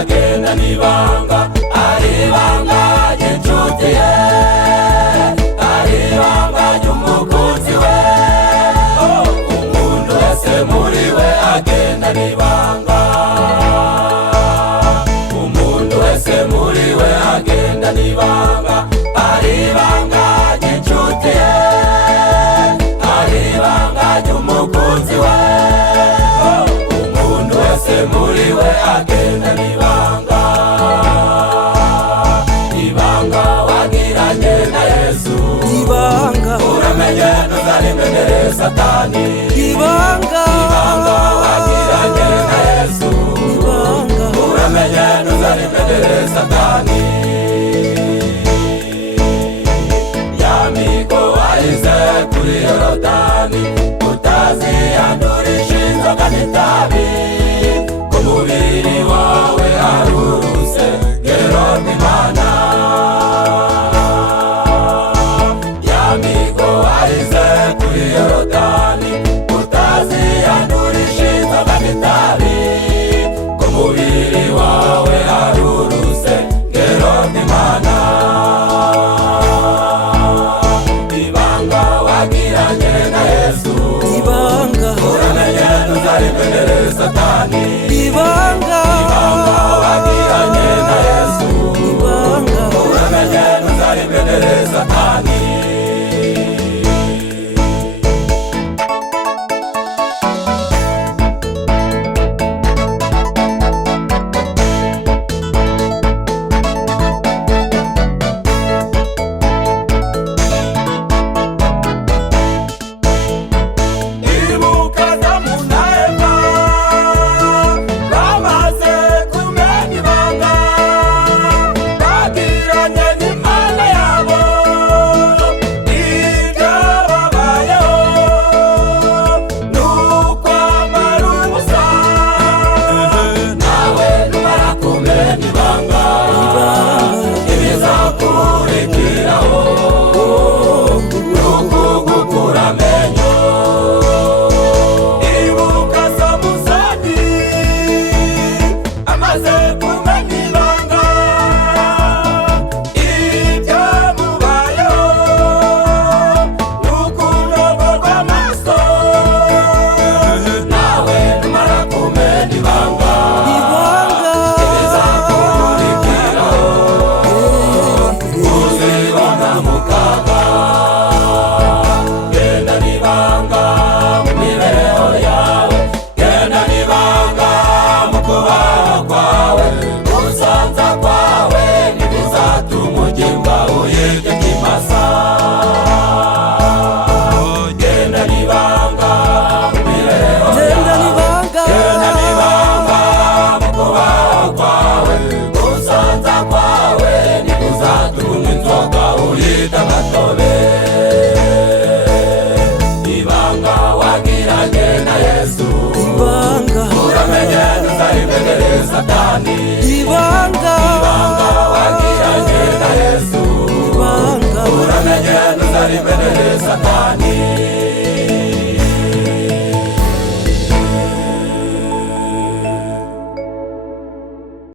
agenda nibanga, ari ibanga ry'inshuti ye, ari ibanga ry'umukunzi we. Umuntu wese muri we agenda nibanga, umuntu wese muri we agenda nibanga, ari ibanga ry'inshuti ye, ari ibanga ry'umukunzi we. Umuntu wese muri we agenda nibanga, ibanga wagiranye na Yesu, ibanga uramenye ntuzarimenere Satani, ibanga wagiranye na Yesu, ibanga uramenye ntuzarimenere Satani. Yamigo wahize kuri Yorodani, utaziyandurisha inzoga n'itabi, ku mubiri wawe hari urusengero rw'Imana. Yamigo wahize kuri Yorodani, utaziyandurisha inzoga n'itabi, ku mubiri wawe hari urusengero rw'Imana. Ibanga wagiranye na Yesu, ibanga uramenye ntuzarimenere Satani, ibanga wagiranye na Yesu, ibanga uramenye ntuzarimenere Satani. Ibuka Adamu na Eva bamaze kumenya ibanga bagiranye n'Imana yabo, ibyababayeho n'ukwambara ubusa. Nawe numara kumenya ibanga, ibizakurikiraho n'ukugukura amenyo. Ibuka Samusoni amaze kumenya ibanga, ibyamubayeho n'ukunogorwa amaso. Nawe numara kumenya ibanga, ibizakurikiraho uzibona mu kaga. Genda nibanga mu mibereho yawe, genda nibanga mu kubaho kwawe, gusanza kwawe ntibizatuma ugimba uyirya ikimasa. Genda nibanga mu mibereho genda yawe, nibanga genda nibanga mu kubaho kwawe, gusanza kwawe ntibizatuma inzoga uyita gatobe. Ibanga wagiranye na Yesu, ibanga uramenye ntuzarimenere Satani, ibanga wagiranye na Yesu, ibanga uramenye ntuzarimenere Satani.